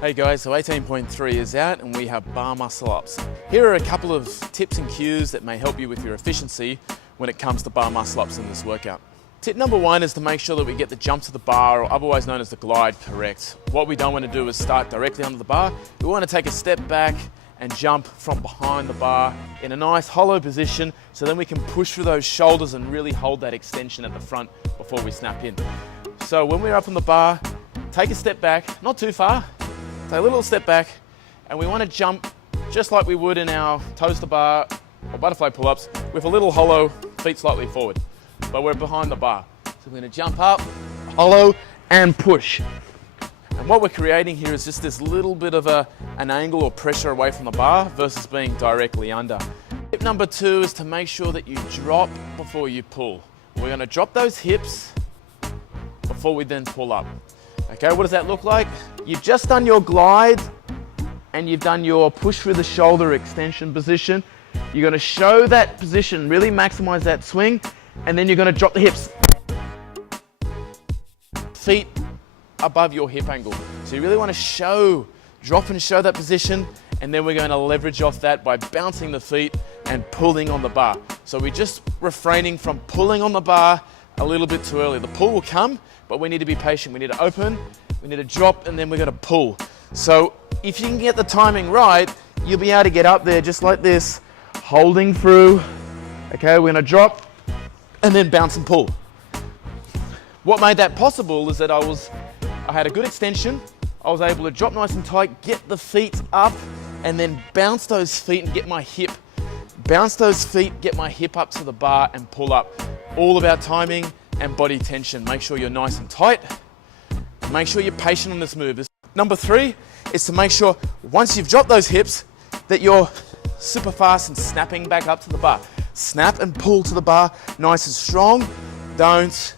Hey guys, so 18.3 is out and we have bar muscle ups. Here are a couple of tips and cues that may help you with your efficiency when it comes to bar muscle ups in this workout. Tip number one is to make sure that we get the jump to the bar, or otherwise known as the glide, correct. What we don't want to do is start directly under the bar. We want to take a step back and jump from behind the bar in a nice hollow position, so then we can push through those shoulders and really hold that extension at the front before we snap in. So when we're up on the bar, take a step back, not too far, take a little step back, and we want to jump just like we would in our toes to bar or butterfly pull-ups with a little hollow, feet slightly forward, but we're behind the bar. So we're going to jump up, hollow, and push. And what we're creating here is just this little bit of an angle or pressure away from the bar versus being directly under. Tip number two is to make sure that you drop before you pull. We're going to drop those hips before we then pull up. Okay, what does that look like? You've just done your glide and you've done your push through the shoulder extension position. You're going to show that position, really maximize that swing, and then you're going to drop the hips. Feet above your hip angle. So you really want to drop and show that position, and then we're going to leverage off that by bouncing the feet and pulling on the bar. So we're just refraining from pulling on the bar a little bit too early. The pull will come, but we need to be patient. We need to open, we need to drop, and then we're going to pull. So if you can get the timing right, you'll be able to get up there just like this, holding through. Okay, we're going to drop and then bounce and pull. What made that possible is that I had a good extension. I was able to drop nice and tight, get the feet up, and then bounce those feet and get my hip. Bounce those feet, get my hip up to the bar and pull up. All about timing and body tension. Make sure you're nice and tight. Make sure you're patient on this move. Number three is to make sure once you've dropped those hips that you're super fast and snapping back up to the bar. Snap and pull to the bar, nice and strong. Don't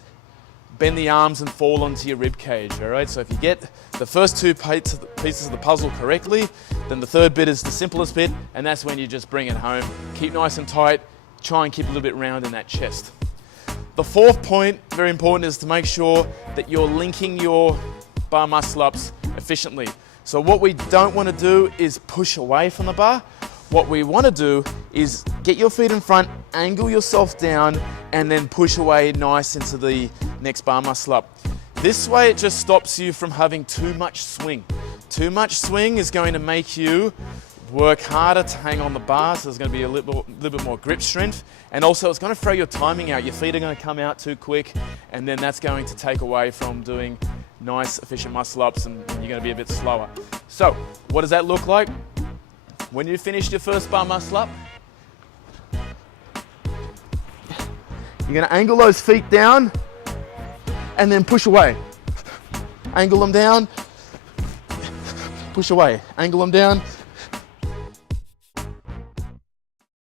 bend the arms and fall onto your rib cage, all right? So if you get the first two pieces of the puzzle correctly, then the third bit is the simplest bit, and that's when you just bring it home. Keep nice and tight, try and keep a little bit round in that chest. The fourth point, very important, is to make sure that you're linking your bar muscle ups efficiently. So what we don't want to do is push away from the bar. What we want to do is get your feet in front, angle yourself down, and then push away nice into the next bar muscle up. This way it just stops you from having too much swing. Too much swing is going to make you work harder to hang on the bar, so there's going to be a little bit more grip strength, and also it's going to throw your timing out. Your feet are going to come out too quick, and then that's going to take away from doing nice, efficient muscle ups, and you're going to be a bit slower. So, what does that look like? When you finished your first bar muscle up, you're going to angle those feet down and then push away. Angle them down, push away. Angle them down,